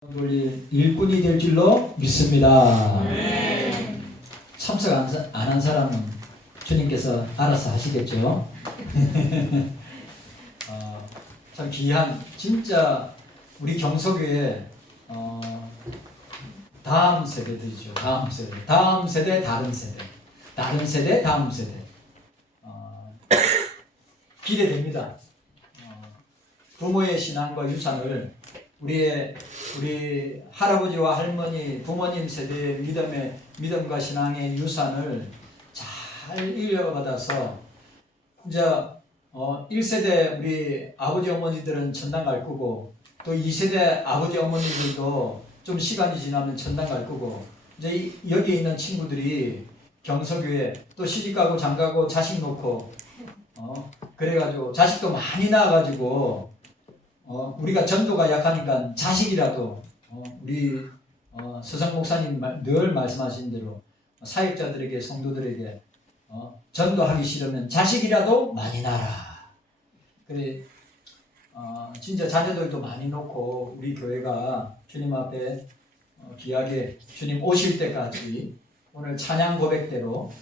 돌릴 일꾼이 될 줄로 믿습니다. 참석 안 한 사람은 주님께서 알아서 하시겠죠. 참 귀한 진짜 우리 경서교회 다음 세대들이죠. 다음 세대, 다음 세대, 다른 세대, 다른 세대, 다음 세대. 기대됩니다. 부모의 신앙과 유산을 우리 할아버지와 할머니, 부모님 세대의 믿음과 신앙의 유산을 잘 이어받아서 이제 1세대 우리 아버지 어머니들은 천당 갈 거고, 또 2세대 아버지 어머니들도 좀 시간이 지나면 천당 갈 거고, 이제 여기 있는 친구들이 경서교회 또 시집가고 장가고 자식 놓고 그래가지고 자식도 많이 낳아가지고 우리가 전도가 약하니까 자식이라도 우리 서성 목사님 늘 말씀하신 대로 사역자들에게 성도들에게 전도하기 싫으면 자식이라도 많이 낳아라. 그래 진짜 자녀들도 많이 놓고 우리 교회가 주님 앞에 귀하게 주님 오실 때까지 오늘 찬양 고백대로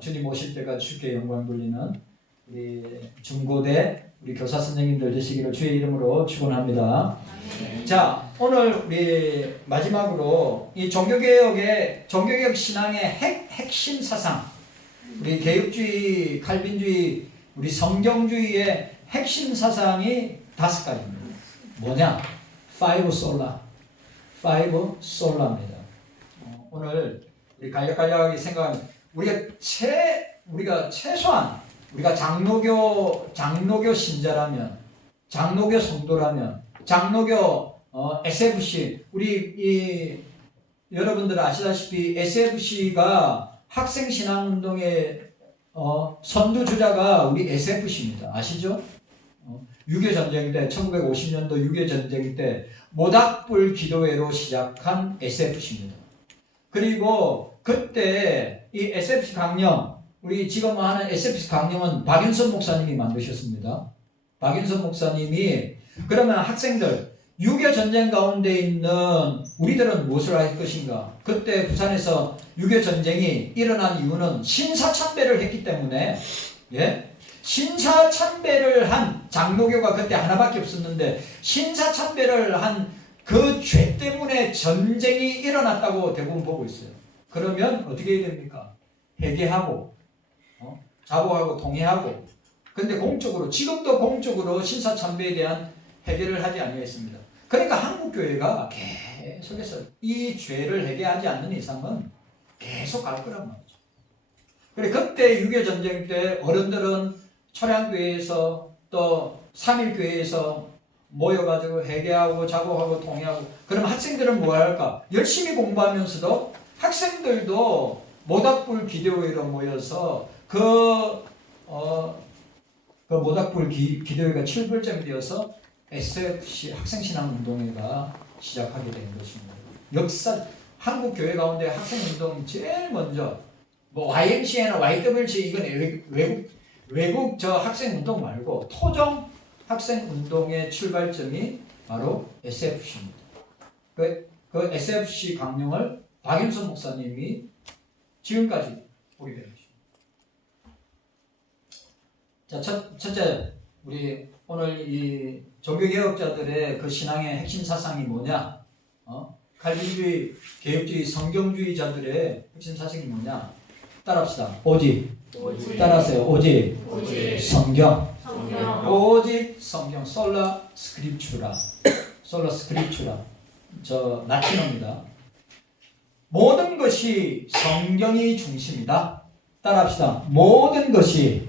주님 오실 때까지 주께 영광 돌리는 우리 중고대 우리 교사 선생님들 되시기를 주의 이름으로 축원합니다. 자, 오늘 우리 마지막으로 이 종교개혁 신앙의 핵심 사상, 우리 개혁주의, 칼빈주의, 우리 성경주의의 핵심 사상이 5가지입니다. 뭐냐? 5 솔라입니다. 오늘 우리 간략하게 생각하면 우리가 최소한 우리가 장로교 신자라면, 장로교 성도라면, 장로교 SFC, 여러분들 아시다시피 SFC가 학생신앙운동의 선두주자가 우리 SFC입니다. 아시죠? 6.25 전쟁 때, 1950년도 6.25 전쟁 때 모닥불 기도회로 시작한 SFC입니다. 그리고 그때 이 SFC 강령, 우리 지금 하는 SFC 강령은 박윤선 목사님이 만드셨습니다. 박윤선 목사님이 그러면 학생들 6.25 전쟁 가운데 있는 우리들은 무엇을 할 것인가? 그때 부산에서 6.25 전쟁이 일어난 이유는 신사참배를 했기 때문에, 신사참배를 한 장로교가 그때 하나밖에 없었는데 신사참배를 한 그 죄 때문에 전쟁이 일어났다고 대부분 보고 있어요. 그러면 어떻게 해야 됩니까? 회개하고 자복하고 통회하고. 근데 지금도 공적으로 신사참배에 대한 해결을 하지 아니했습니다. 그러니까 한국교회가 계속해서 이 죄를 해결하지 않는 이상은 계속 갈 거란 말이죠. 그래, 그때 6.25 전쟁 때 어른들은 초량교회에서 또 3.1교회에서 모여가지고 회개하고 자복하고 통회하고. 그럼 학생들은 뭐 할까? 열심히 공부하면서도 학생들도 모닥불 기도회로 모여서 그 모닥불 기도회가 출발점이 되어서 SFC 학생신앙운동회가 시작하게 된 것입니다. 역사 한국 교회 가운데 학생운동 제일 먼저 YMCA나 YWC 이건 외국 저 학생운동 말고 토종 학생운동의 출발점이 바로 SFC입니다. 그 SFC 강령을 박윤선 목사님이 지금까지 보게 된 것입니다. 자, 첫째, 우리 오늘 이 종교개혁자들의 그 신앙의 핵심 사상이 뭐냐? 칼빈주의, 개혁주의, 성경주의자들의 핵심 사상이 뭐냐? 따라합시다. 오직. 따라하세요. 오직. 성경. 오직 성경. 솔라 스크립추라. 저 라틴어입니다. 모든 것이 성경이 중심이다. 따라합시다. 모든 것이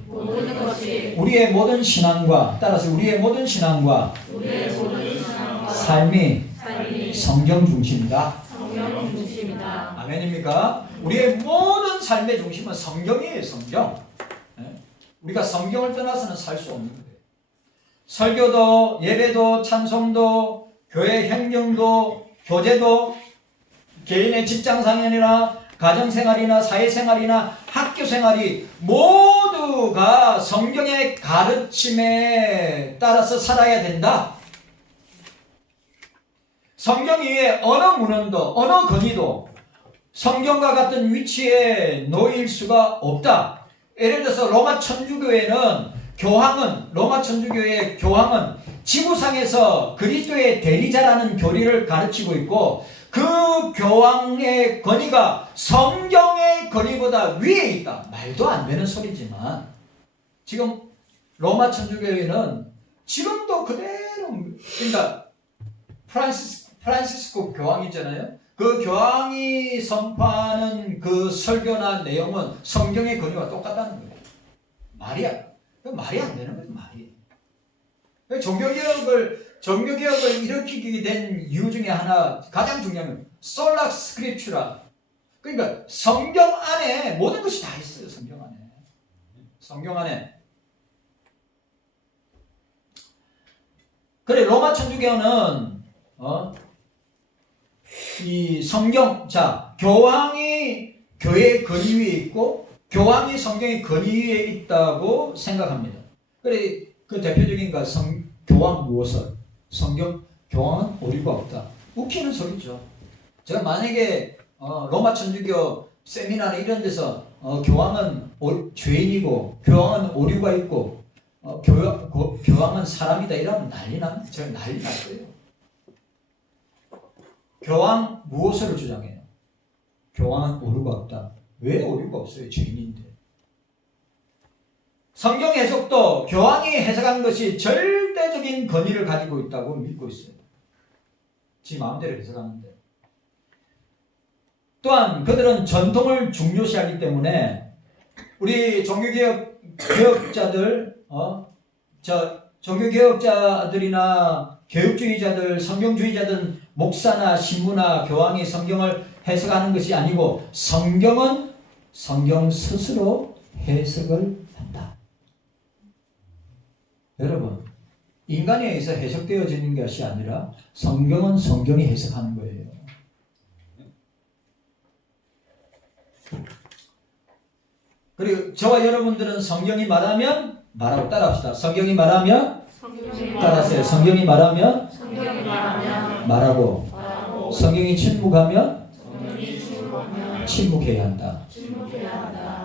우리의 모든 신앙과, 따라서 우리의 모든 신앙과 삶이 성경 중심이다. 아멘입니까? 우리의 모든 삶의 중심은 성경이에요. 성경. 우리가 성경을 떠나서는 살 수 없는 거예요. 설교도, 예배도, 찬송도, 교회 행정도, 교제도, 개인의 직장생활이나 가정생활이나 사회생활이나 학교생활이 모두가 성경의 가르침에 따라서 살아야 된다. 성경 이외에 어느 문헌도 어느 건의도 성경과 같은 위치에 놓일 수가 없다. 예를 들어서 로마 천주교회는 로마 천주교회의 교황은 지구상에서 그리스도의 대리자라는 교리를 가르치고 있고 그 교황의 권위가 성경의 권위보다 위에 있다. 말도 안 되는 소리지만 지금 로마 천주교회는 지금도 그대로 그러니까 프란시스코 교황이잖아요. 그 교황이 선포하는 그 설교나 내용은 성경의 권위와 똑같다는 거예요. 말이 안 되는 거예요. 말이. 종교개혁을 일으키게 된 이유 중에 하나 가장 중요한 건 솔라 스크립추라. 그러니까 성경 안에 모든 것이 다 있어요. 성경 안에. 그래 로마 천주교는 이 성경 교황이 교회의 권위 위에 있고 교황이 성경의 권위 위에 있다고 생각합니다. 그래 그 대표적인 거 교황 무엇을 교황은 오류가 없다. 웃기는 소리죠. 제가 만약에 로마 천주교 세미나나 이런 데서 교황은 죄인이고 교황은 오류가 있고 교황은 사람이다 이러면 난리 납니다. 제가 난리 날 거예요. 교황 무엇을 주장해요? 교황은 오류가 없다. 왜 오류가 없어요? 죄인인데. 성경 해석도 교황이 해석한 것이 절대적인 권위를 가지고 있다고 믿고 있어요. 지 마음대로 해석하는데. 또한 그들은 전통을 중요시하기 때문에 우리 종교개혁자들 종교개혁자들이나 교육주의자들, 성경주의자들 목사나 신부나 교황이 성경을 해석하는 것이 아니고 성경은 성경 스스로 해석을 한다. 여러분, 인간에 의해서 해석되어지는 것이 아니라 성경은 성경이 해석하는 거예요. 그리고 저와 여러분들은 성경이 말하면 말하고 따라합시다. 성경이 말하면 따라하세요. 성경이 말하면 말하고 성경이 침묵하면 침묵해야 한다.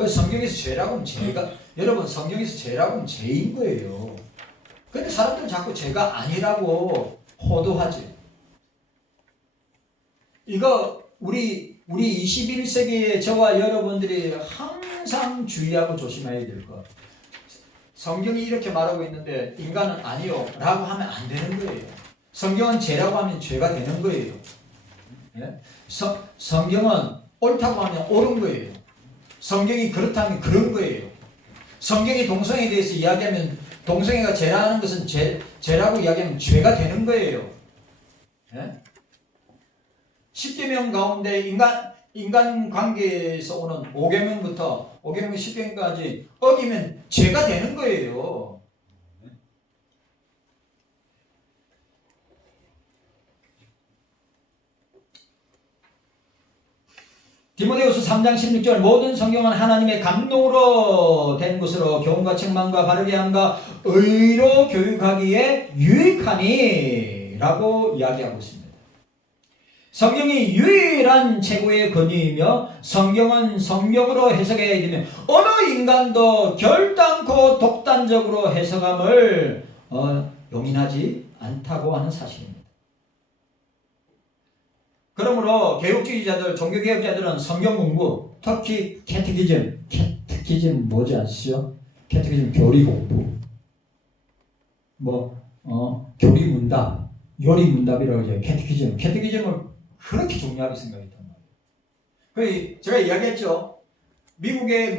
성경에서 죄라고 하면 여러분 성경에서 죄라고 하면 죄인 거예요. 근데 사람들은 자꾸 죄가 아니라고 호도하지. 이거 우리 21세기의 저와 여러분들이 항상 주의하고 조심해야 될 것. 성경이 이렇게 말하고 있는데 인간은 아니요 라고 하면 안 되는 거예요. 성경은 죄라고 하면 죄가 되는 거예요. 예? 성경은 옳다고 하면 옳은 거예요. 성경이 그렇다면 그런 거예요. 성경이 동성애에 대해서 이야기하면 동성애가 죄라는 것은 죄라고 이야기하면 죄가 되는 거예요. 예? 10계명 가운데 인간 관계에서 오는 5계명부터 5계명 10계명까지 어기면 죄가 되는 거예요. 디모데후서 3장 16절 모든 성경은 하나님의 감동으로 된 것으로 교훈과 책망과 바르게 함과 의로 교육하기에 유익하니 라고 이야기하고 있습니다. 성경이 유일한 최고의 권위이며 성경은 성경으로 해석해야 되며 어느 인간도 결단코 독단적으로 해석함을 용인하지 않다고 하는 사실입니다. 그러므로 개혁주의자들, 종교개혁자들은 성경 공부, 특히 캐티키즘 뭐지 아시죠? 캐티키즘 교리 공부, 교리문답, 요리문답이라고 하죠. 캐티키즘을 그렇게 중요하게 생각했단 말이에요. 제가 이야기했죠. 미국의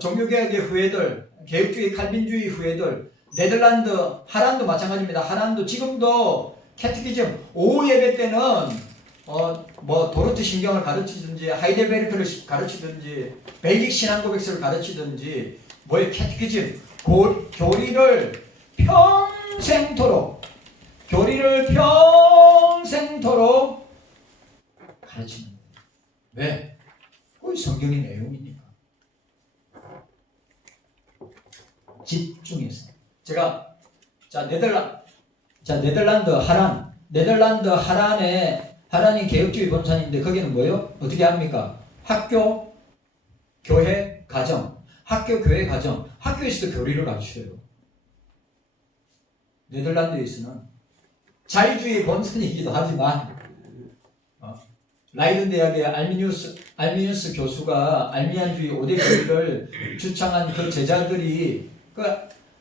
종교개혁의 후예들, 개혁주의 칼빈주의 후예들, 네덜란드, 하란도 마찬가지입니다. 하란도 지금도 캐티키즘 오후 예배 때는 도르트 신경을 가르치든지 하이델베르크를 가르치든지 벨릭 신앙고백서를 가르치든지 캐티키즘 교리를 평생토록 가르치는 거예요. 왜? 그게 성경의 내용이니까. 집중해서. 제가 네덜란드 하란 네덜란드 하란이 개혁주의 본산인데 거기는 뭐예요? 어떻게 합니까? 학교, 교회, 가정. 학교, 교회, 가정. 학교에서도 교리를 가르쳐요. 네덜란드에서는 자유주의 본산이기도 하지만 라이든 대학의 알미니우스 교수가 알미안주의 5대 교리를 주창한 그 제자들이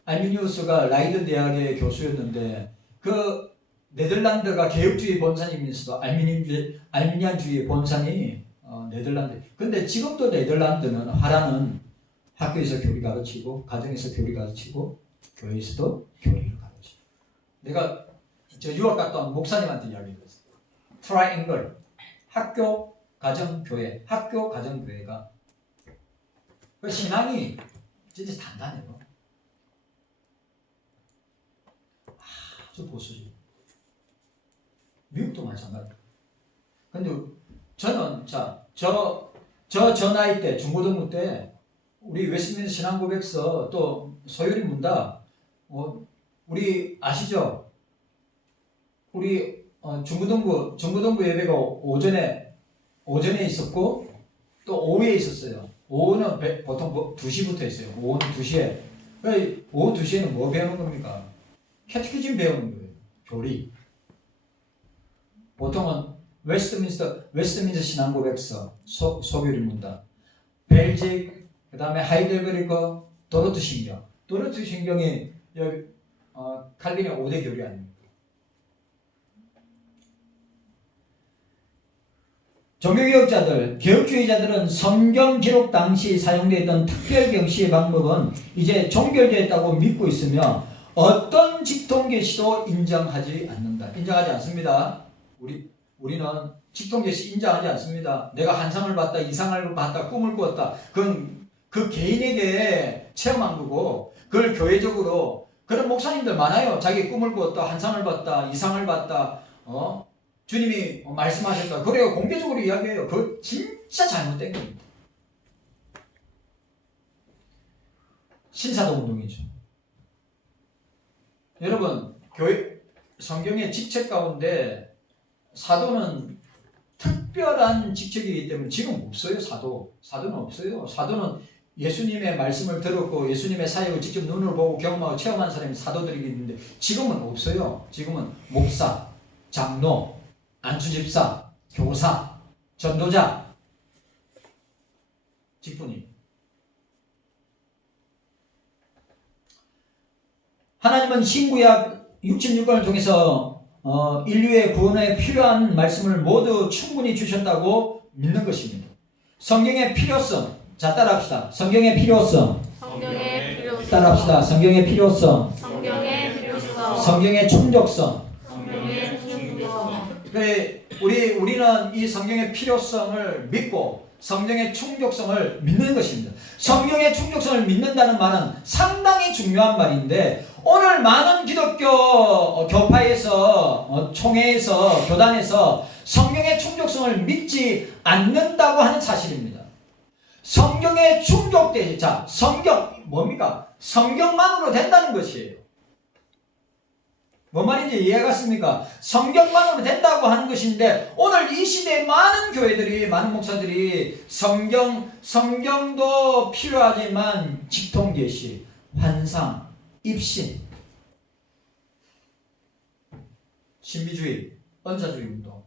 알미니우스가 라이든 대학의 교수였는데 그 네덜란드가 개혁주의 본산이면서도 알미니안주의 본산이 네덜란드. 근데 지금도 네덜란드는 하라는 학교에서 교리 가르치고 가정에서 교리 가르치고 교회에서도 교리를 가르치고. 내가 저 유학 갔다 온 목사님한테 이야기했어요. 트라이앵글. 학교, 가정, 교회. 학교, 가정, 교회가 그 신앙이 진짜 단단해요. 아주 보수적. 미국도 마찬가지. 근데 저는 저 나이 때 중고등부 때 우리 웨스트민스터 신앙고백서 또 소요리 문답 우리 아시죠? 우리 중고등부 예배가 오전에 있었고 또 오후에 있었어요. 오후는 보통 2시부터 했어요. 오후는 2시에. 오후 2시에는 뭐 배우는 겁니까? 캐티키즘 배우는 거예요. 교리. 보통은 웨스트민스터 신앙고백서 소교리 문답, 벨직, 그 다음에 하이델베르크, 도르트 신경. 도르트 신경이 여기 칼빈의 5대 교리 아닙니까? 종교개혁자들, 개혁주의자들은 성경 기록 당시 사용되었던 특별 경시의 방법은 이제 종결되었다고 믿고 있으며 어떤 직통계시도 인정하지 않는다. 인정하지 않습니다. 우리는 직통계시 인정하지 않습니다. 내가 환상을 봤다, 이상을 봤다, 꿈을 꾸었다. 그건 그 개인에게 체험한 거고 그걸 교회적으로 그런 목사님들 많아요. 자기 꿈을 꾸었다, 환상을 봤다, 이상을 봤다. 주님이 말씀하셨다. 그래요. 공개적으로 이야기해요. 그거 진짜 잘못된 겁니다. 신사도 운동이죠. 여러분, 성경의 직책 가운데 사도는 특별한 직책이기 때문에 지금 없어요. 사도는 없어요. 사도는 예수님의 말씀을 들었고 예수님의 사역을 직접 눈으로 보고 경험하고 체험한 사람이 사도들이 있는데 지금은 없어요. 지금은 목사, 장로, 안수집사, 교사, 전도자 직분이. 하나님은 신구약 66권을 통해서 인류의 구원에 필요한 말씀을 모두 충분히 주셨다고 믿는 것입니다. 성경의 필요성. 자, 따라합시다. 성경의 필요성. 따라합시다. 성경의 필요성. 성경의 충족성. 우리는 이 성경의 필요성을 믿고 성경의 충족성을 믿는 것입니다. 성경의 충족성을 믿는다는 말은 상당히 중요한 말인데 오늘 많은 기독교 교파에서 총회에서 교단에서 성경의 충족성을 믿지 않는다고 하는 사실입니다. 성경의 충족되지. 자, 성경 뭡니까? 성경만으로 된다는 것이에요. 뭔 말인지 이해가 갔습니까? 성경만으로 된다고 하는 것인데 오늘 이 시대에 많은 교회들이 많은 목사들이 성경도 필요하지만 직통계시, 환상, 입신, 신비주의, 언사주의 운동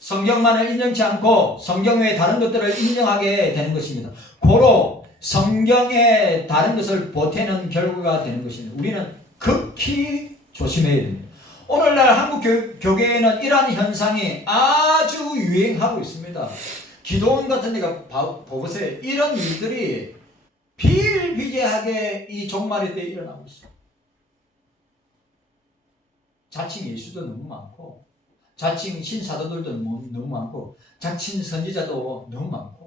성경만을 인정치 않고 성경 외에 다른 것들을 인정하게 되는 것입니다. 고로 성경의 다른 것을 보태는 결과가 되는 것입니다. 우리는 극히 조심해야 됩니다. 오늘날 한국 교계에는 이러한 현상이 아주 유행하고 있습니다. 기도원 같은 데가 보세요. 이런 일들이 비일비재하게 이 종말의 때에 일어나고 있습니다. 자칭 예수도 너무 많고 자칭 신사도들도 너무 많고 자칭 선지자도 너무 많고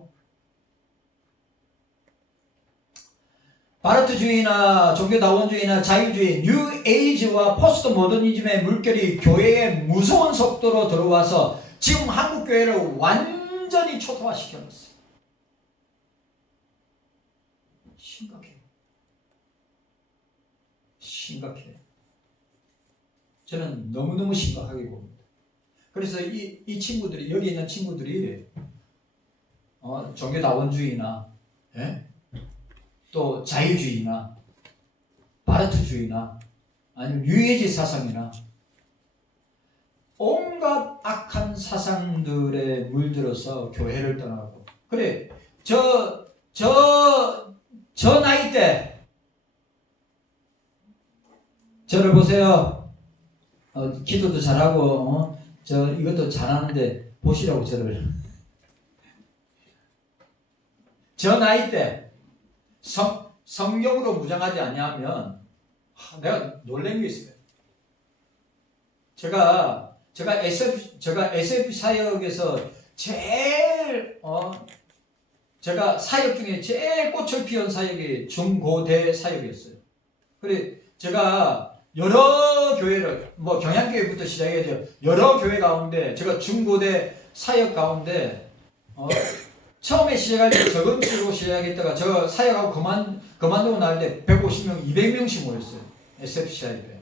바르트주의나 종교다원주의나 자유주의, 뉴에이지와 포스트 모더니즘의 물결이 교회에 무서운 속도로 들어와서 지금 한국교회를 완전히 초토화시켜놨어요. 심각해요. 심각해요. 저는 너무너무 심각하게 봅니다. 그래서 이 친구들이, 여기 있는 친구들이 종교다원주의나 또 자유주의나 바르트주의나 아니면 유해지 사상이나 온갖 악한 사상들에 물들어서 교회를 떠나고, 그래 저 나이 때 저를 보세요. 기도도 잘하고 저 이것도 잘하는데 보시라고 저를. 저 나이 때 성경으로 무장하지 아니하면 내가 놀란 게 있어요. 제가 SF 사역에서 제일 제가 사역 중에 제일 꽃을 피운 사역이 중고대 사역이었어요. 그래 제가 여러 교회를 경양교회부터 시작해서 여러 교회 가운데 제가 중고대 사역 가운데 처음에 시작할 때 적은 수로 시작했다가 저 사역하고 그만두고 나올 때 150명, 200명씩 모였어요. SFCI에.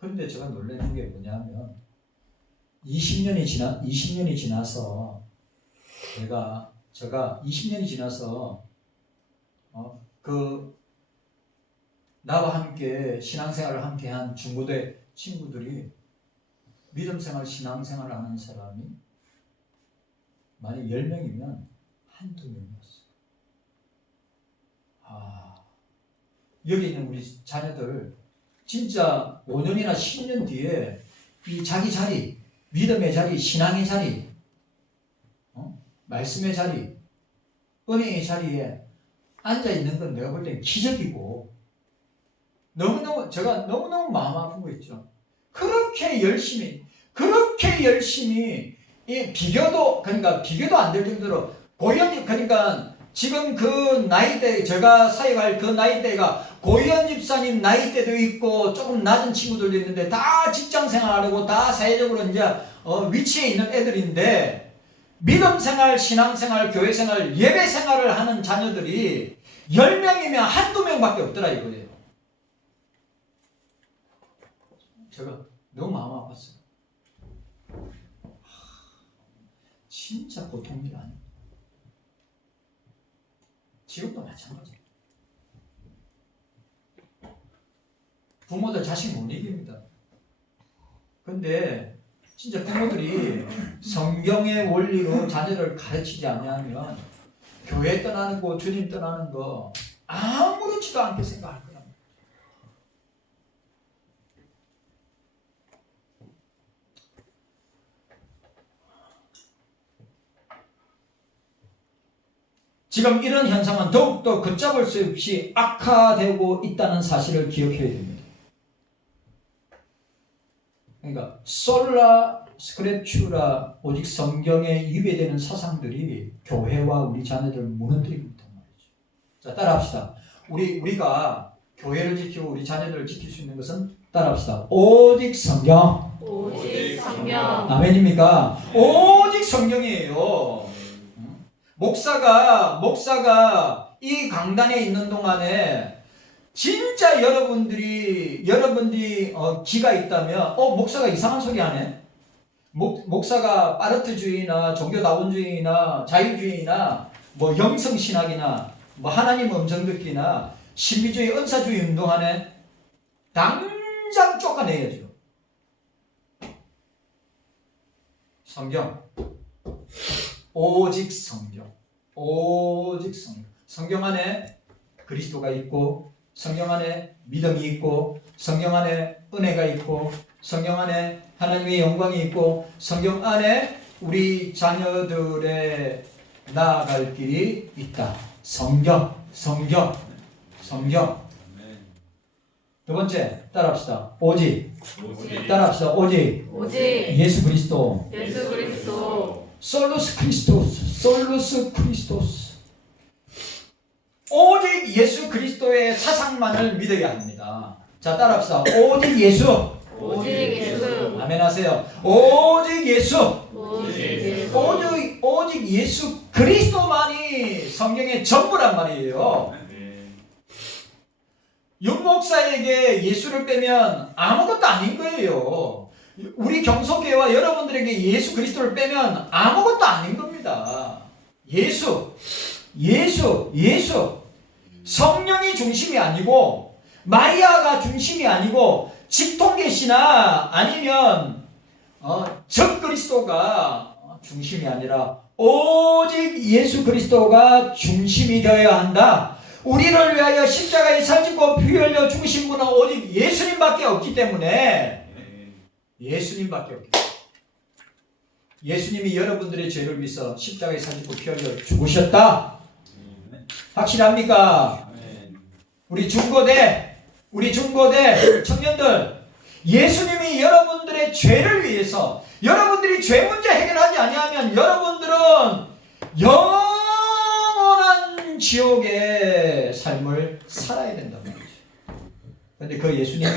그런데 제가 놀라는 게 뭐냐면 20년이 지나서 제가 20년이 지나서 나와 함께 신앙생활을 함께 한 중고대 친구들이 믿음생활, 신앙생활을 하는 사람이 만약 10명이면 한두 명이었어요. 여기 있는 우리 자녀들 진짜 5년이나 10년 뒤에 이 자기 자리, 믿음의 자리, 신앙의 자리, 말씀의 자리, 은혜의 자리에 앉아있는 건 내가 볼 땐 기적이고 제가 너무너무 마음 아픈 거 있죠. 그렇게 열심히 비교도 안 될 정도로 고연, 그러니까 지금 그 나이대, 제가 사역할 그 나이대가 고현 집사님 나이대도 있고 조금 낮은 친구들도 있는데 다 직장 생활하고 다 사회적으로 이제 위치에 있는 애들인데 믿음 생활, 신앙 생활, 교회 생활, 예배 생활을 하는 자녀들이 10명이면 한두 명밖에 없더라 이거예요. 제가 너무 마음 아팠어요. 진짜 보통 일 아니에요. 지금도 마찬가지예요. 부모들 자식 못 이깁니다. 근데 진짜 부모들이 성경의 원리로 자녀를 가르치지 않으면 교회 떠나는 거, 주님 떠나는 거 아무렇지도 않게 생각할 거야. 지금 이런 현상은 더욱더 걷잡을 수 없이 악화되고 있다는 사실을 기억해야 됩니다. 그러니까 솔라 스크립추라 오직 성경에 위배되는 사상들이 교회와 우리 자녀들을 무너뜨리고 있단 말이죠. 자, 따라합시다. 우리가 교회를 지키고 우리 자녀들을 지킬 수 있는 것은 따라합시다. 오직 성경. 오직 성경. 아멘입니까? 오직 성경이에요. 목사가 이 강단에 있는 동안에 진짜 여러분들이 기가 있다면 목사가 이상한 소리 하네. 목사가 파르트주의나 종교다원주의나 자유주의나 영성신학이나 하나님 음성 듣기나 신비주의 은사주의 운동하네. 당장 쫓아내야죠. 성경. 오직 성경. 오직 성경. 성경 안에 그리스도가 있고 성경 안에 믿음이 있고 성경 안에 은혜가 있고 성경 안에 하나님의 영광이 있고 성경 안에 우리 자녀들의 나아갈 길이 있다. 성경. 두 번째 따라합시다. 오직. 따라합시다. 오직. 예수 그리스도. 솔루스 크리스토스. 오직 예수 그리스도의 사상만을 믿어야 합니다. 자, 따라합시다. 오직 예수. 아멘 하세요. 오직 예수. 오직 예수 그리스도만이 성경의 전부란 말이에요. 윤목사에게 예수를 빼면 아무것도 아닌 거예요. 우리 경속교회와 여러분들에게 예수 그리스도를 빼면 아무것도 아닌 겁니다. 예수. 성령이 중심이 아니고 마리아가 중심이 아니고 직통계시나 아니면 적그리스도가 중심이 아니라 오직 예수 그리스도가 중심이 되어야 한다. 우리를 위하여 십자가에 살찌고 피 흘려 죽으신 분은 오직 예수님밖에 없기 때문에 예수님밖에 없기 때문에 예수님이 여러분들의 죄를 위해서 십자가에 살찌고 피 흘려 죽으셨다. 확실합니까? 우리 중고대 청년들, 예수님이 여러분들의 죄를 위해서, 여러분들이 죄 문제 해결하지 아니하면 여러분들은 영원한 지옥의 삶을 살아야 된단 말이죠. 그런데 그 예수님이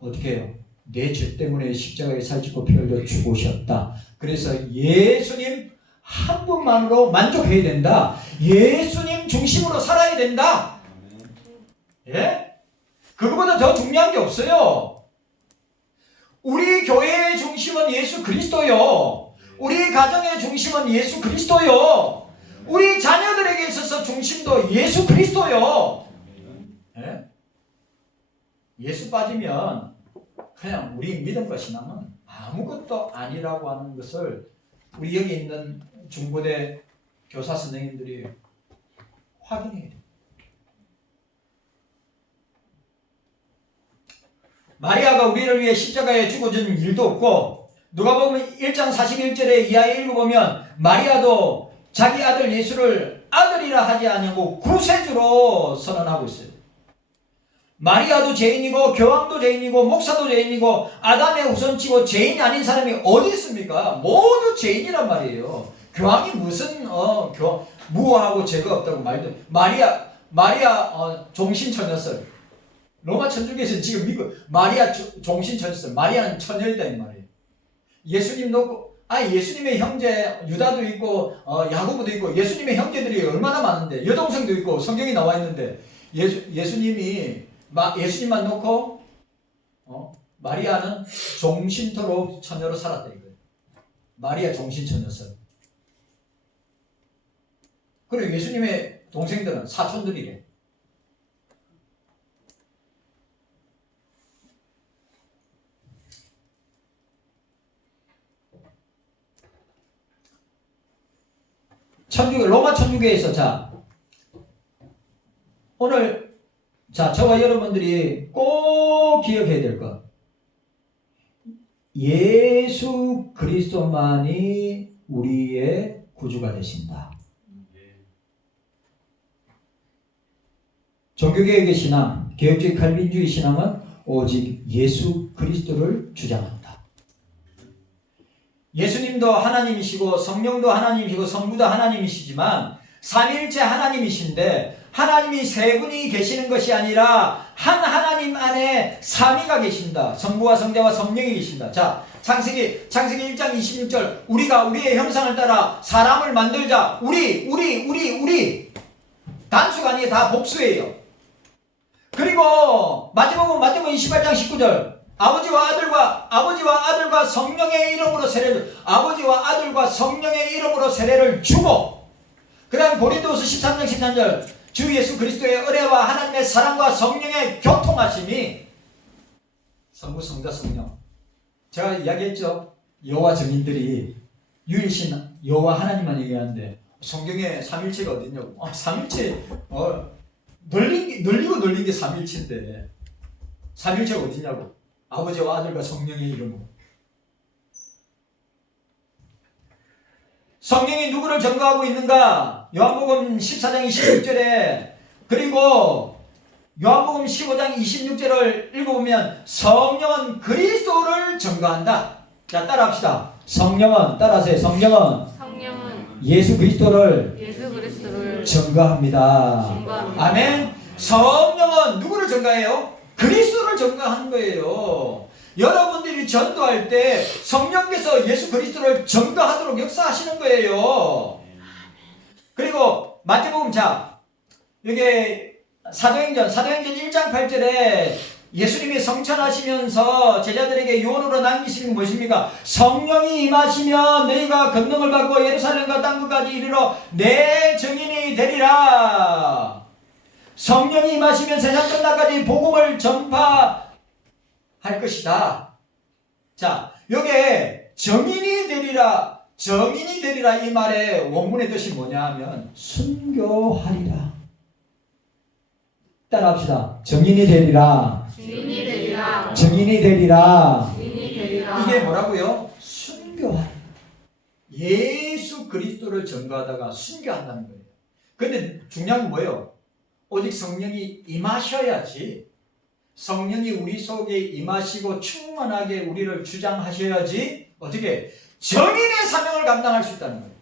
어떻게 해요? 내 죄 때문에 십자가에 살찌고 피 흘려 죽으셨다. 그래서 예수님 한 분만으로 만족해야 된다. 예수님 중심으로 살아야 된다. 예? 그거보다 더 중요한 게 없어요. 우리 교회의 중심은 예수 그리스도요. 우리 가정의 중심은 예수 그리스도요. 우리 자녀들에게 있어서 중심도 예수 그리스도요. 예? 예수 빠지면 그냥 우리 믿음과 신앙은 아무것도 아니라고 하는 것을 우리 여기 있는 중고대 교사 선생님들이 확인해야 돼요. 마리아가 우리를 위해 십자가에 죽어준 일도 없고, 누가복음 1장 41절에 이하에 읽어보면 마리아도 자기 아들 예수를 아들이라 하지 않냐고 구세주로 선언하고 있어요. 마리아도 죄인이고 교황도 죄인이고 목사도 죄인이고 아담의 후손치고 죄인이 아닌 사람이 어디 있습니까? 모두 죄인이란 말이에요. 교황이 무슨 무하고 죄가 없다고 말도. 마리아 종신처녀설. 로마 천주교에서는 지금 미국 마리아 종신처녀설. 마리아는 처녀이다 이 말이에요. 예수님 놓고 예수님의 형제 유다도 있고 야고보도 있고 예수님의 형제들이 얼마나 많은데 여동생도 있고 성경이 나와 있는데 예수님만 놓고 마리아는 종신토록 처녀로 살았다 이거예요. 마리아 종신처녀설. 그리고 예수님의 동생들은 사촌들이래. 로마 천주교에서 오늘 저와 여러분들이 꼭 기억해야 될 것, 예수 그리스도만이 우리의 구주가 되신다. 종교개혁의 신앙, 개혁주의 칼빈주의 신앙은 오직 예수 그리스도를 주장한다. 예수님도 하나님이시고 성령도 하나님이시고 성부도 하나님이시지만 삼위일체 하나님이신데 하나님이 세 분이 계시는 것이 아니라 한 하나님 안에 삼위가 계신다. 성부와 성자와 성령이 계신다. 자, 창세기 1장 26절 우리가 우리의 형상을 따라 사람을 만들자. 우리 단수가 아니에요. 다 복수예요. 그리고 마태복음 28장 19절 아버지와 아들과 성령의 이름으로 세례를 주고, 그 다음 고린도후서 13장 13절 주 예수 그리스도의 은혜와 하나님의 사랑과 성령의 교통하심이 성부 성자 성령. 제가 이야기했죠. 여호와 증인들이 유일신 여호와 하나님만 얘기하는데 성경에 삼일체가 어딨냐고. 삼일체 늘린 게 삼일체인데 삼일체가 어딨냐고. 아버지와 아들과 성령의 이름으로. 성령이 누구를 증거하고 있는가? 요한복음 14장 26절에 그리고 요한복음 15장 26절을 읽어보면 성령은 그리스도를 증거한다. 자, 따라합시다. 따라하세요. 성령은 예수 그리스도를 증거합니다. 아멘. 성령은 누구를 증거해요? 그리스도를 증거하는 거예요. 여러분들이 전도할 때 성령께서 예수 그리스도를 증거하도록 역사하시는 거예요. 그리고 마태복음 여기 사도행전 1장 8절에 예수님이 성천하시면서 제자들에게 유언으로 남기시는 게 무엇입니까? 성령이 임하시면 너희가 권능을 받고 예루살렘과 땅끝까지 이르러 내 증인이 되리라. 성령이 임하시면 세상 끝날까지 복음을 전파할 것이다. 자, 여기에 정인이 되리라 이 말의 원문의 뜻이 뭐냐 하면 순교하리라. 따라합시다. 정인이 되리라. 정인이 되리라. 이게 뭐라고요? 순교하리라. 예수 그리스도를 전가하다가 순교한다는 거예요. 근데 중요한 건 뭐예요? 오직 성령이 임하셔야지, 성령이 우리 속에 임하시고 충만하게 우리를 주장하셔야지 어떻게 정인의 사명을 감당할 수 있다는 거예요.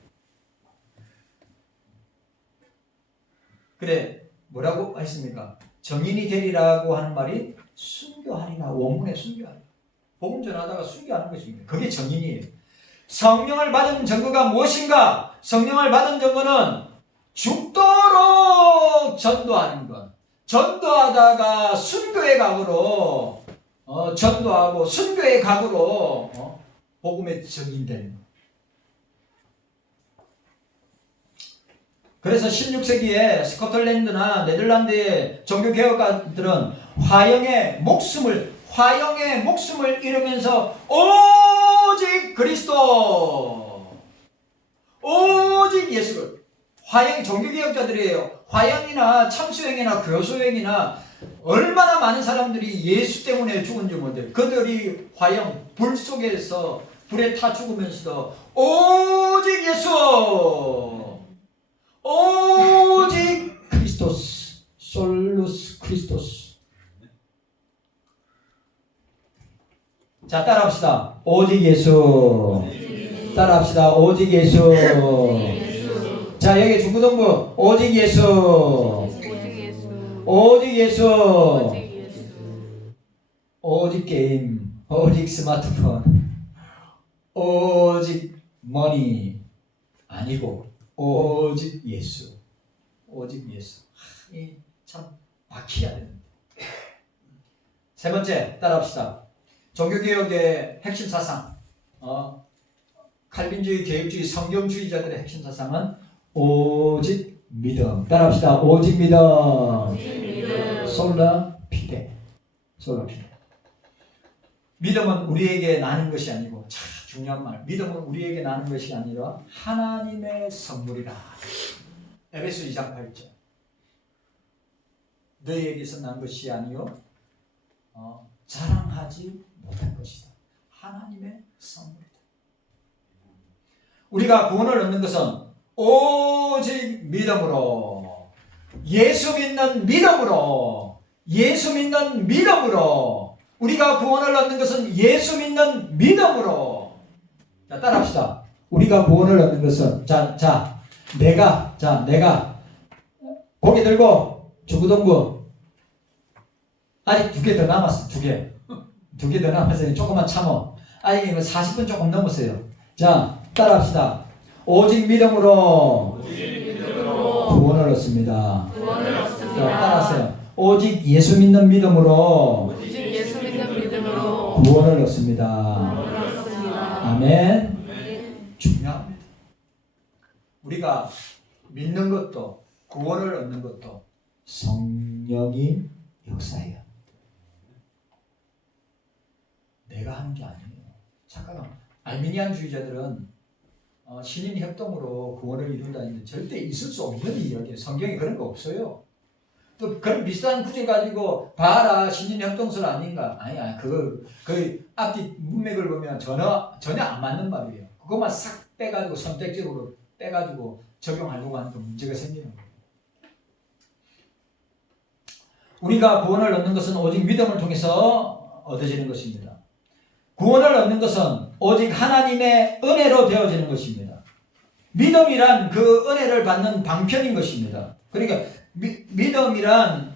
그래 뭐라고 했습니까? 정인이 되리라고 하는 말이 순교하리라. 원문에 순교하리라. 복음 전하다가 순교하는 것입니다. 그게 정인이에요. 성령을 받은 증거가 무엇인가? 성령을 받은 증거는 죽도록 전도하는 것. 전도하다가 순교의 각오로 전도하고 순교의 각오로 복음의 증인되는 것. 그래서 16세기에 스코틀랜드나 네덜란드의 종교개혁가들은 화형의 목숨을 잃으면서 오직 그리스도, 오직 예수를, 화형 종교개혁자들이에요. 화형이나 참수형이나 교수형이나 얼마나 많은 사람들이 예수 때문에 죽은지 모르는데 그들이 화형 불 속에서 불에 타 죽으면서도 오직 예수, 오직 크리스토스, 솔루스 크리스토스. 자, 따라합시다. 오직 예수. 따라합시다. 오직 예수. 자, 여기 중고등부 오직 예수. 오직 예수. 오직 게임, 오직 스마트폰, 오직 머니 아니고 오직 예수. 오직 예수. 이 참 막혀야 되는데. 세 번째 따라합시다. 종교개혁의 핵심 사상, 칼빈주의, 개혁주의, 성경주의자들의 핵심 사상은 오직 믿음. 따라합시다. 오직 믿음. 솔라 피데. 솔라 피데. 믿음은 우리에게 나는 것이 아니고, 참 중요한 말. 믿음은 우리에게 나는 것이 아니라 하나님의 선물이다. 에베소 2장 8절. 너희에게서 난 것이 아니요 자랑하지 못할 것이다. 하나님의 선물이다. 우리가 구원을 얻는 것은 오직 믿음으로, 예수 믿는 믿음으로, 예수 믿는 믿음으로. 우리가 구원을 얻는 것은 예수 믿는 믿음으로. 자, 따라합시다. 우리가 구원을 얻는 것은 내가 고개 들고 주구동부. 아직 2개 더 남았어. 2개 더 남았어요. 조금만 참어. 아직 40분 조금 넘었어요. 자, 따라합시다. 오직 믿음으로 구원을 얻습니다. 자, 따라하세요. 오직 예수 믿는 믿음으로 구원을 얻습니다. 아멘. 중요합니다. 우리가 믿는 것도 구원을 얻는 것도 성령이 역사해요. 내가 하는 게 아니에요. 잠깐만. 알미니안주의자들은 신인 협동으로 구원을 이룬다 했는데 절대 있을 수 없는 이야기예요. 성경에 그런 거 없어요. 또 그런 비슷한 구절 가지고 봐라 신인 협동설 아닌가? 아니야. 그 앞뒤 문맥을 보면 전혀 안 맞는 말이에요. 그것만 싹 빼가지고 선택적으로 빼가지고 적용하려고 하니까 문제가 생기는 거예요. 우리가 구원을 얻는 것은 오직 믿음을 통해서 얻어지는 것입니다. 구원을 얻는 것은 오직 하나님의 은혜로 되어지는 것입니다. 믿음이란 그 은혜를 받는 방편인 것입니다. 그러니까 믿음이란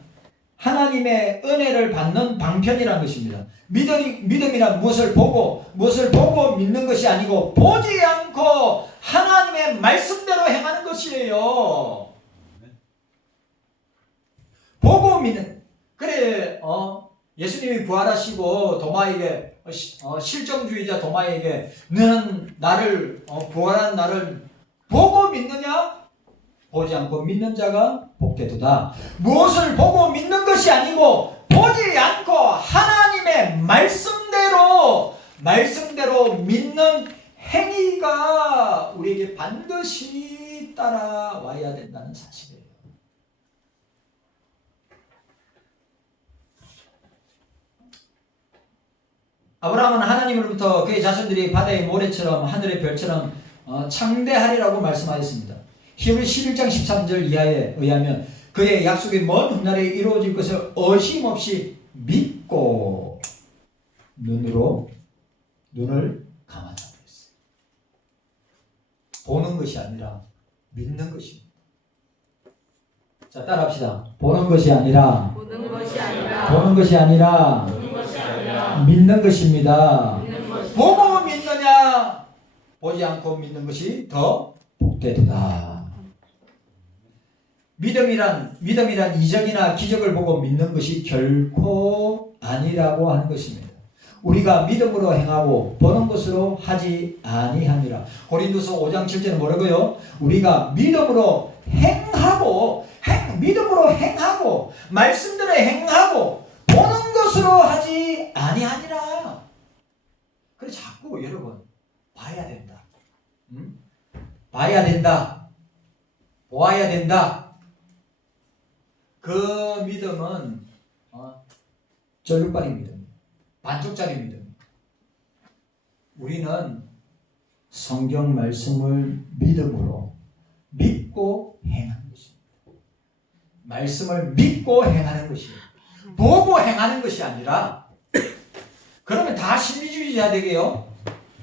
하나님의 은혜를 받는 방편이라는 것입니다. 믿음이란 무엇을 보고 믿는 것이 아니고 보지 않고 하나님의 말씀대로 행하는 것이에요. 보고 믿는. 그래 예수님이 부활하시고 도마에게 실정주의자 도마에게 너는 나를 부활한 나를 보고 믿느냐? 보지 않고 믿는 자가 복되도다. 무엇을 보고 믿는 것이 아니고 보지 않고 하나님의 말씀대로 믿는 행위가 우리에게 반드시 따라와야 된다는 사실이에요. 아브라함은 하나님으로부터 그의 자손들이 바다의 모래처럼 하늘의 별처럼 창대하리라고 말씀하였습니다. 히브리 11장 13절 이하에 의하면 그의 약속이 먼 훗날에 이루어질 것을 어심없이 믿고 눈을 감았다고 했어요. 보는 것이 아니라 믿는 것입니다. 자, 따라합시다. 보는 것이 아니라 믿는 것입니다. 보고 믿느냐? 보지 않고 믿는 것이 더 복되도다. 믿음이란 이적이나 기적을 보고 믿는 것이 결코 아니라고 하는 것입니다. 우리가 믿음으로 행하고 보는 것으로 하지 아니하니라. 고린도서 5장 7절은 뭐라고요? 우리가 믿음으로 행하고 말씀대로 행하고 보는 것으로 하지 아니하니라. 그래서 자꾸 여러분 봐야 된다. 봐야 된다. 보아야 된다. 그 믿음은 절룩발이 믿음, 반쪽짜리 믿음. 우리는 성경 말씀을 믿음으로 믿고 행하는 것입니다. 말씀을 믿고 행하는 것이에요. 보고 행하는 것이 아니라. 그러면 다 신비주의자 되게요?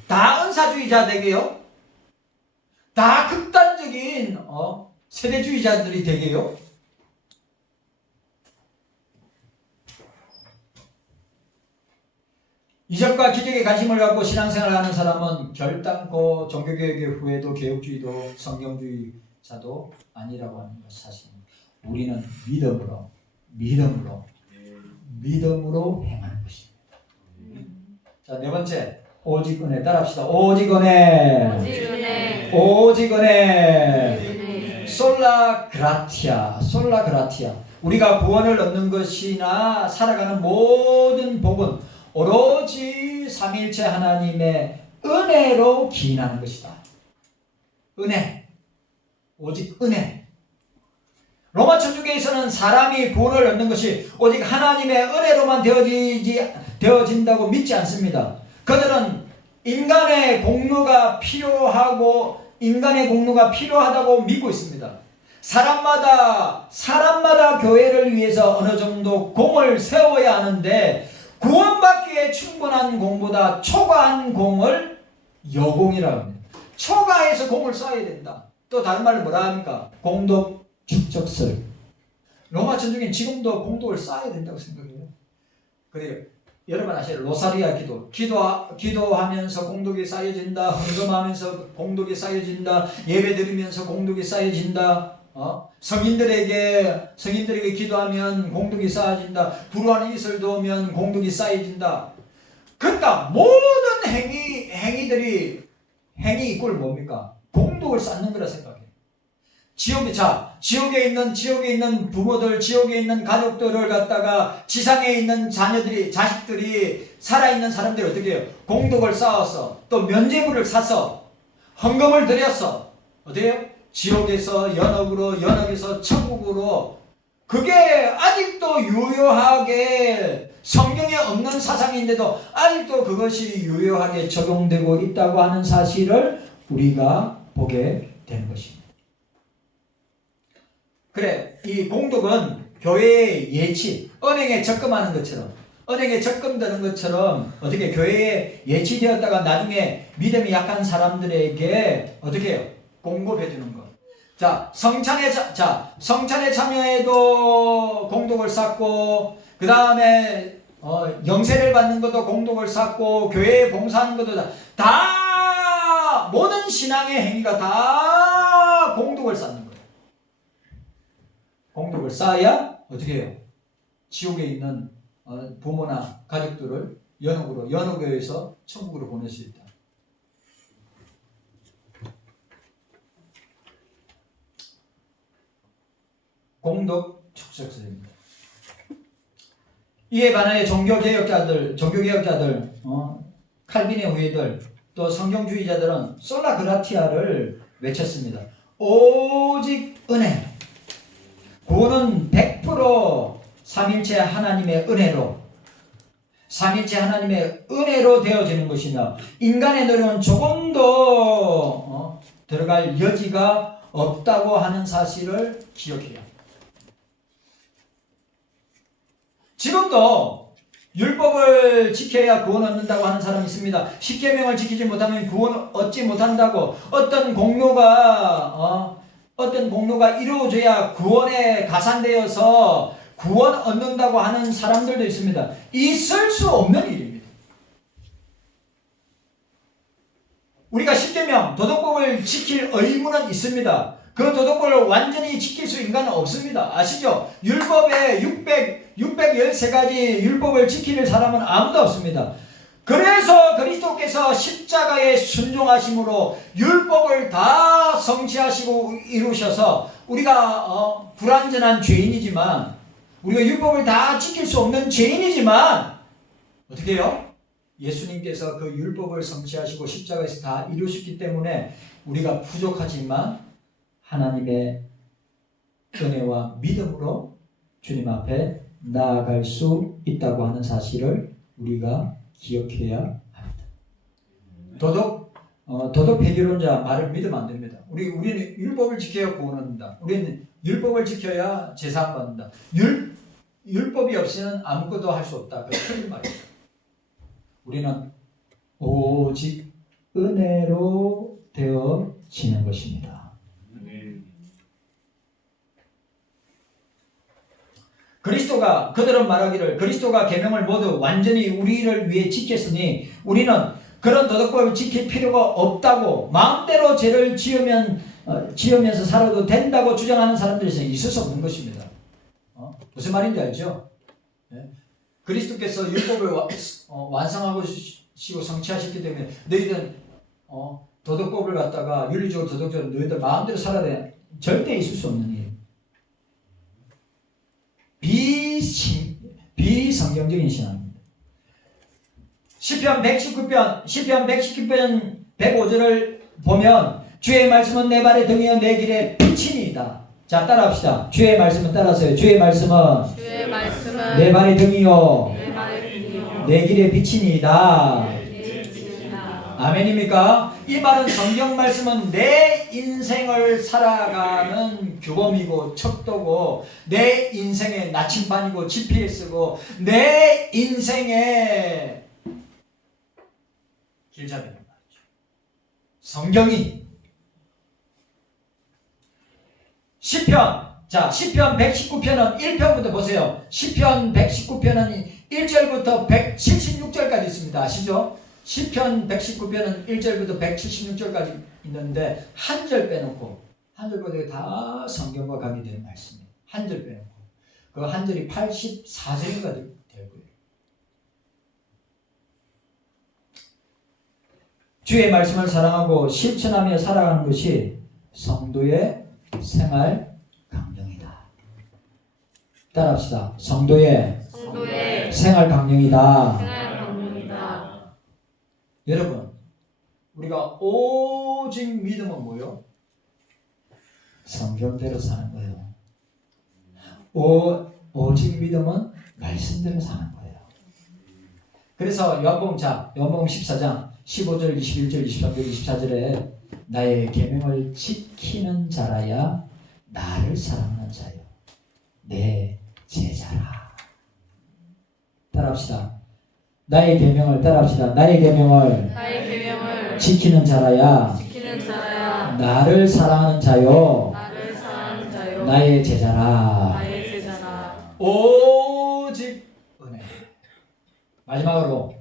다 은사주의자 되게요? 다 극단적인 세대주의자들이 되게요? 이적과 기적에 관심을 갖고 신앙생활을 하는 사람은 결단코 종교개혁의 후에도 개혁주의도 성경주의자도 아니라고 하는 것 사실입니다. 우리는 믿음으로 행하는 것입니다. 자, 네 번째, 오직 은혜. 따라합시다. 오직 은혜. 솔라 그라티아. 우리가 구원을 얻는 것이나 살아가는 모든 복은 오로지 삼위일체 하나님의 은혜로 기인하는 것이다. 은혜. 오직 은혜. 로마 천주교에서는 사람이 구원을 얻는 것이 오직 하나님의 은혜로만 되어진다고 믿지 않습니다. 그들은 인간의 공로가 필요하다고 믿고 있습니다. 사람마다 교회를 위해서 어느 정도 공을 세워야 하는데 구원받기에 충분한 공보다 초과한 공을 여공이라고 합니다. 초과해서 공을 쌓아야 된다. 또 다른 말로 뭐라 합니까? 공덕 축적설. 로마 천주교는 지금도 공덕을 쌓아야 된다고 생각해요. 그래요. 여러분 아시죠? 로사리아 기도하면서 공덕이 쌓여진다. 헌금하면서 공덕이 쌓여진다. 예배 드리면서 공덕이 쌓여진다. 성인들에게 기도하면 공덕이 쌓여진다. 불우한 이슬 도우면 공덕이 쌓여진다. 그러니까 모든 행위 이꼴 뭡니까? 공덕을 쌓는 거라 생각해요. 지옥에 있는 부모들, 지옥에 있는 가족들을 갖다가 지상에 있는 자식들이 살아있는 사람들이 어떻게 해요? 공덕을 쌓아서 또 면죄부를 사서 헌금을 드려서 어떻게 해요? 지옥에서 연옥에서 천국으로. 그게 아직도 유효하게 성경에 없는 사상인데도 아직도 그것이 유효하게 적용되고 있다고 하는 사실을 우리가 보게 되는 것입니다. 그래, 이 공덕은 교회의 예치, 은행에 적금하는 것처럼, 은행에 적금되는 것처럼 어떻게 교회에 예치되었다가 나중에 믿음이 약한 사람들에게 어떻게 해요? 공급해 주는 것. 자, 성찬에 참여해도 공덕을 쌓고, 그 다음에 영세를 받는 것도 공덕을 쌓고, 교회에 봉사하는 것도 다 모든 신앙의 행위가 다 공덕을 쌓는 거예요. 공덕을 쌓아야 어떻게 해요? 지옥에 있는 부모나 가족들을 연옥교에서 천국으로 보낼 수 있다. 공덕 축적서입니다. 이에 반하여 종교개혁자들, 칼빈의 후예들, 또 성경주의자들은 솔라 그라티아를 외쳤습니다. 오직 은혜. 구원은 100% 삼일체 하나님의 은혜로 되어지는 것이며 인간의 노력은 조금도 들어갈 여지가 없다고 하는 사실을 기억해야 합니다. 지금도 율법을 지켜야 구원 얻는다고 하는 사람이 있습니다. 십계명을 지키지 못하면 구원 얻지 못한다고, 어떤 공로가 이루어져야 구원에 가산되어서 구원 얻는다고 하는 사람들도 있습니다. 있을 수 없는 일입니다. 우리가 십계명, 도덕법을 지킬 의무는 있습니다. 그 도덕법을 완전히 지킬 수 인간은 없습니다. 아시죠? 율법에 613가지 율법을 지킬 사람은 아무도 없습니다. 그래서 그리스도께서 십자가에 순종하심으로 율법을 다 성취하시고 이루셔서 우리가 불완전한 죄인이지만, 우리가 율법을 다 지킬 수 없는 죄인이지만 어떻게 해요? 예수님께서 그 율법을 성취하시고 십자가에서 다 이루셨기 때문에 우리가 부족하지만 하나님의 은혜와 믿음으로 주님 앞에 나아갈 수 있다고 하는 사실을 우리가 기억해야 합니다. 도덕 폐기론자 말을 믿으면 안 됩니다. 우리는 율법을 지켜야 구원합니다. 우리는 율법을 지켜야 제사함 받는다. 율법이 없이는 아무것도 할 수 없다. 그 틀린 말입니다. 우리는 오직 은혜로 되어지는 것입니다. 그들은 말하기를 그리스도가 계명을 모두 완전히 우리를 위해 지켰으니 우리는 그런 도덕법을 지킬 필요가 없다고, 마음대로 죄를 지으면서 살아도 된다고 주장하는 사람들이 있을 수 없는 것입니다. 무슨 말인지 알죠? 네? 그리스도께서 율법을 완성하시고 성취하셨기 때문에 너희들은 도덕법을 갖다가 윤리적으로 도덕적으로 너희들 마음대로 살아야 돼. 절대 있을 수 없는 일. 비성경적인 신앙입니다. 시편 119편 105절을 보면 주의 말씀은 내 발의 등이요 내 길의 빛이니이다. 자, 따라합시다. 주의 말씀은 따라하세요. 주의 말씀은 내 발의 등이요 내 길의 빛이니이다. 아멘입니까? 이 말은 성경 말씀은 내 인생을 살아가는 규범이고 척도고, 내 인생의 나침반이고 GPS고, 내 인생의 길잡이란 말이죠. 성경이 시편 119편은 1편부터 보세요. 시편 119편은 1절부터 176절까지 있습니다. 아시죠? 시편 119편은 1절부터 176절까지 있는데 한 절 빼놓고, 한 절 빼놓고 다 성경과 관계된 말씀이에요. 한 절 빼놓고. 그 한 절이 84절인가 될 거예요. 주의 말씀을 사랑하고 실천하며 살아가는 것이 성도의 생활 강령이다. 따라합시다. 성도의 생활 강령이다. 여러분, 우리가 오직 믿음은 뭐요? 성경대로 사는 거예요. 오직 믿음은 말씀대로 사는 거예요. 그래서 요한복음 14장 15절, 21절, 23절, 24절에 나의 계명을 지키는 자라야 나를 사랑하는 자요 내 제자라. 따라합시다. 나의 계명을 따라합시다. 나의 계명을 지키는 자라야 나를 사랑하는 자요 나의 제자라. 오직 은혜. 마지막으로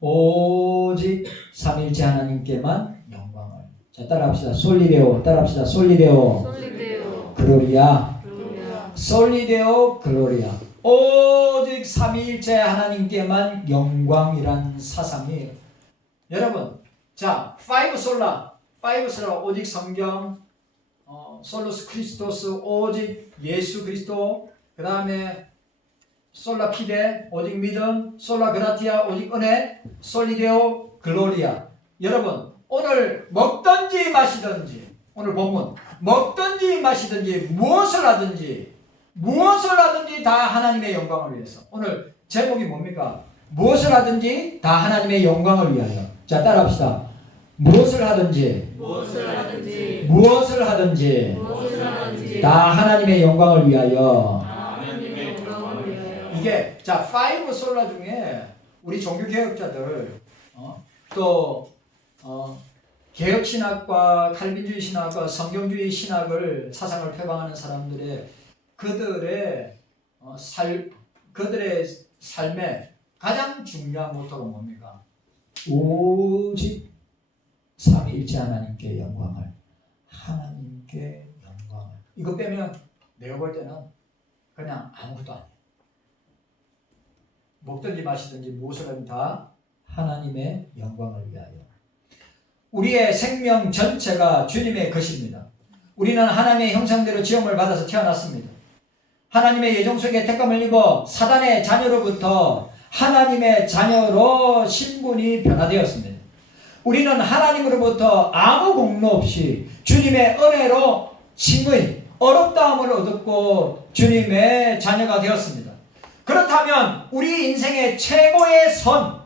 오직 삼일체 하나님께만 영광을. 자, 따라합시다. 솔리데오. 따라합시다. 솔리데오. 그러리야 솔리데오 글로리아. 오직 삼위일체 하나님께만 영광이란 사상이에요. 여러분, 자, 파이브 솔라 오직 성경, 솔로스 크리스토스 오직 예수 그리스도, 그 다음에 솔라 피데 오직 믿음, 솔라 그라티아 오직 은혜, 솔리데오 글로리아. 여러분, 오늘 먹든지 마시든지, 오늘 본문 먹든지 마시든지 무엇을 하든지 다 하나님의 영광을 위해서. 오늘 제목이 뭡니까? 무엇을 하든지 다 하나님의 영광을 위하여. 자, 따라합시다. 무엇을 하든지 다 하나님의 영광을 위하여. 이게, 자, 파이브 솔라 중에 우리 종교개혁자들, 개혁신학과, 칼빈주의 신학과, 성경주의 신학을, 사상을 표방하는 사람들의 그들의 삶의 가장 중요한 모토가 뭡니까? 오직 삼위일체 하나님께 영광을, 하나님께 영광을. 이거 빼면 내가 볼 때는 그냥 아무것도 아니에요. 먹든지 마시든지 무엇을 하든 다 하나님의 영광을 위하여. 우리의 생명 전체가 주님의 것입니다. 우리는 하나님의 형상대로 지음을 받아서 태어났습니다. 하나님의 예정 속에 택감을 입어 사단의 자녀로부터 하나님의 자녀로 신분이 변화되었습니다. 우리는 하나님으로부터 아무 공로 없이 주님의 은혜로 칭의, 어렵다함을 얻었고 주님의 자녀가 되었습니다. 그렇다면 우리 인생의 최고의 선은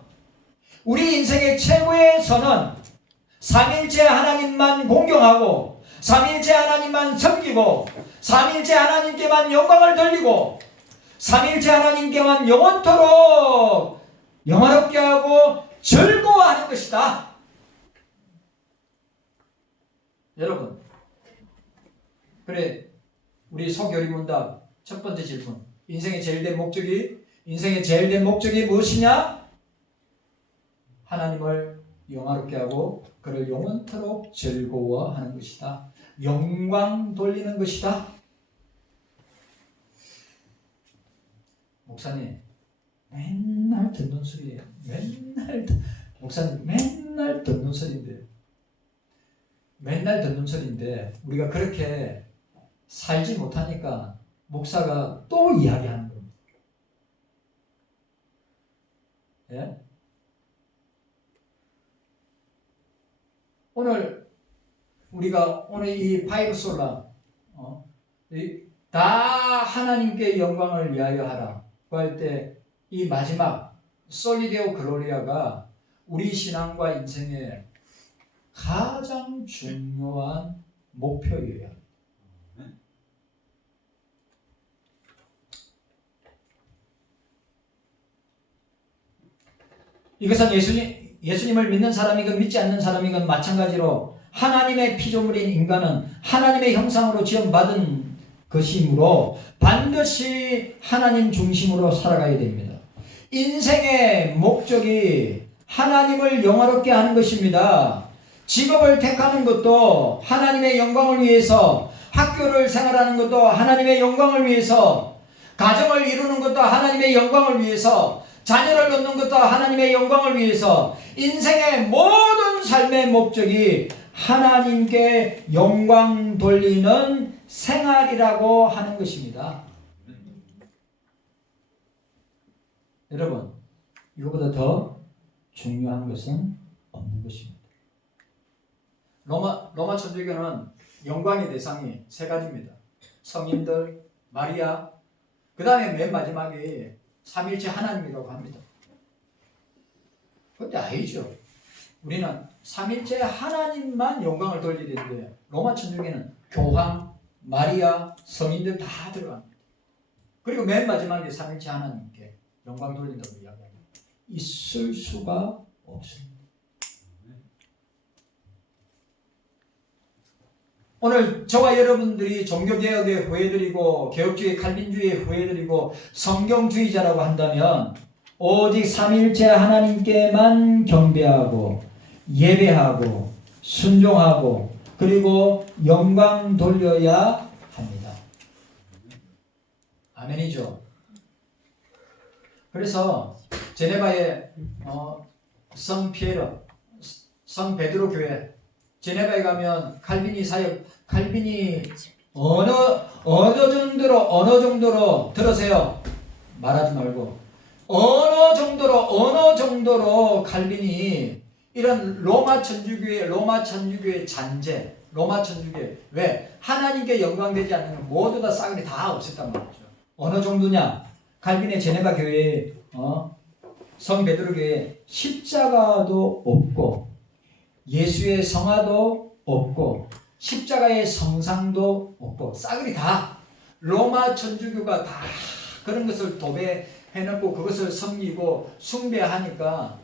삼일체 하나님만 공경하고, 삼일체 하나님만 섬기고, 삼일체 하나님께만 영광을 돌리고, 삼일체 하나님께만 영원토록 영화롭게 하고 즐거워하는 것이다. 여러분, 그래, 우리 소교리문답 첫 번째 질문. 인생의 제일 된 목적이 무엇이냐? 하나님을 영화롭게 하고 그를 영원토록 즐거워하는 것이다. 영광 돌리는 것이다. 목사님, 맨날 듣는 소리예요. 목사님, 맨날 듣는 소리인데 우리가 그렇게 살지 못하니까 목사가 또 이야기하는 겁니다. 예? 오늘 이 파이브 솔라, 다 하나님께 영광을 위하여 하라 그 할 때 이 마지막 솔리데오 글로리아가 우리 신앙과 인생의 가장 중요한 목표예요. 이것은 예수님을 믿는 사람이건 믿지 않는 사람이건 마찬가지로 하나님의 피조물인 인간은 하나님의 형상으로 지음받은 것이므로 반드시 하나님 중심으로 살아가야 됩니다. 인생의 목적이 하나님을 영화롭게 하는 것입니다. 직업을 택하는 것도 하나님의 영광을 위해서, 학교를 생활하는 것도 하나님의 영광을 위해서, 가정을 이루는 것도 하나님의 영광을 위해서, 자녀를 얻는 것도 하나님의 영광을 위해서, 인생의 모든 삶의 목적이 하나님께 영광 돌리는 생활이라고 하는 것입니다. 여러분, 이거보다 더 중요한 것은 없는 것입니다. 로마 천주교는 영광의 대상이 세 가지입니다. 성인들, 마리아, 그 다음에 맨 마지막에 삼일체 하나님이라고 합니다. 그런데 아니죠. 우리는 삼일체 하나님만 영광을 돌리는데 로마 천주교는 교황, 마리아, 성인들 다 들어갑니다. 그리고 맨 마지막에 삼일체 하나님께 영광 돌린다고 이야기합니다. 있을 수가 없습니다. 오늘 저와 여러분들이 종교개혁에 후회드리고 개혁주의 칼빈주의에 후회드리고 성경주의자라고 한다면 오직 삼일체 하나님께만 경배하고 예배하고 순종하고 그리고 영광 돌려야 합니다. 아멘이죠. 그래서 제네바의 성 피에로, 성 베드로 교회, 제네바에 가면 칼빈이 사역, 칼빈이 어느 정도로 들으세요. 말하지 말고 어느 정도로 칼빈이 이런 로마 천주교의 잔재, 로마 천주교회 왜 하나님께 영광되지 않는 건 모두 다 싸그리 다 없앴단 말이죠. 어느 정도냐? 칼빈의 제네바 교회에 성 베드로 교회에 십자가도 없고 예수의 성화도 없고 십자가의 성상도 없고 싸그리 다 로마 천주교가 다 그런 것을 도배해놓고 그것을 섬기고 숭배하니까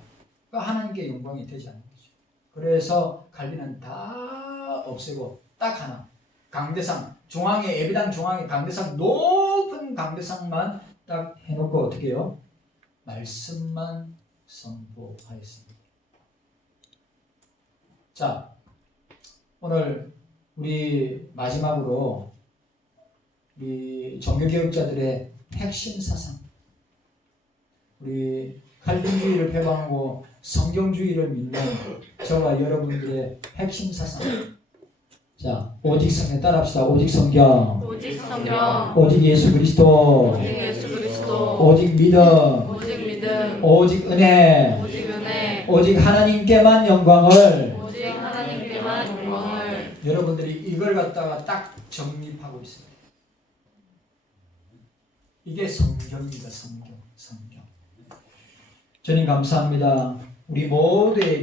하나님께 영광이 되지 않는 거죠. 그래서 칼빈은 다 없애고 딱 하나 강대상 중앙에 예배당 중앙에 강대상 높은 강대상만 딱 해놓고 어떻게 해요? 말씀만 선포하였습니다. 자, 오늘 우리 마지막으로 우리 종교개혁자들의 핵심 사상, 우리 칼빈주의를 표방하고 성경주의를 믿는 저와 여러분들의 핵심 사상. 자, 오직 성경 따라합시다. 오직 성경, 오직 성경, 오직 예수 그리스도, 오직 예수 그리스도, 오직 믿음, 오직 믿음, 오직 은혜, 오직 은혜, 오직 하나님께만 영광을. 오직 하나님께만 영광을. 여러분들이 이걸 갖다가 딱 정립하고 있어요. 이게 성경입니다. 성경. 주님 감사합니다. 우리 모두에게